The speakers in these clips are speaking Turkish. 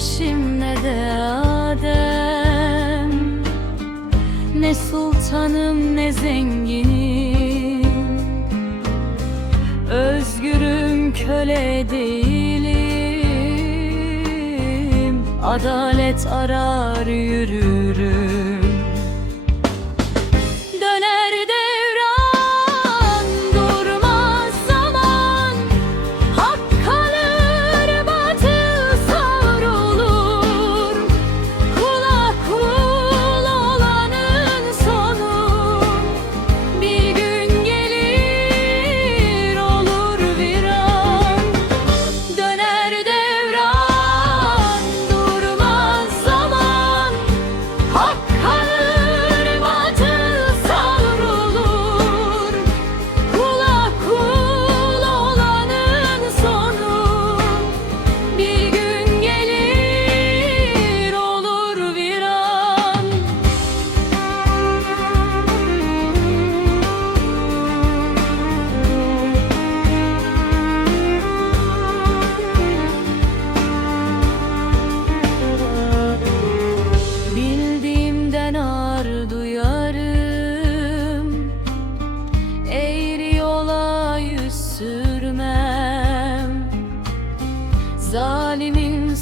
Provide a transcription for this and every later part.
kardeşim ne de Adem. Ne sultanım ne zenginim. Özgürüm köle değilim. Adalet arar yürürüm.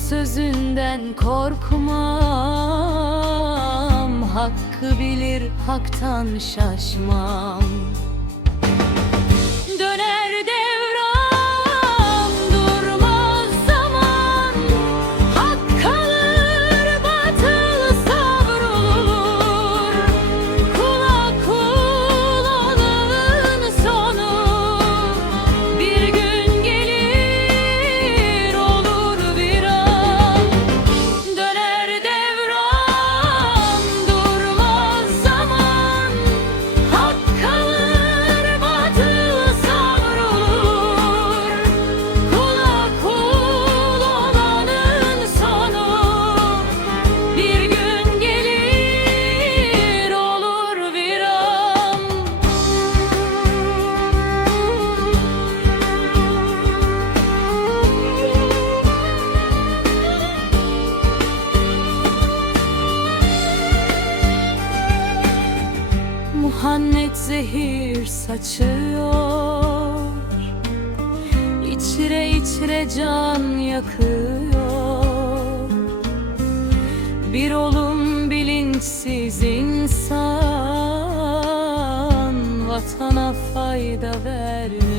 sözünden korkmam. Hakkı bilir haktan şaşmam. Muhannet zehir saçıyor. İçre içre can yakıyor. Bir olum bilinçsiz insan Vatana fayda vermiyor.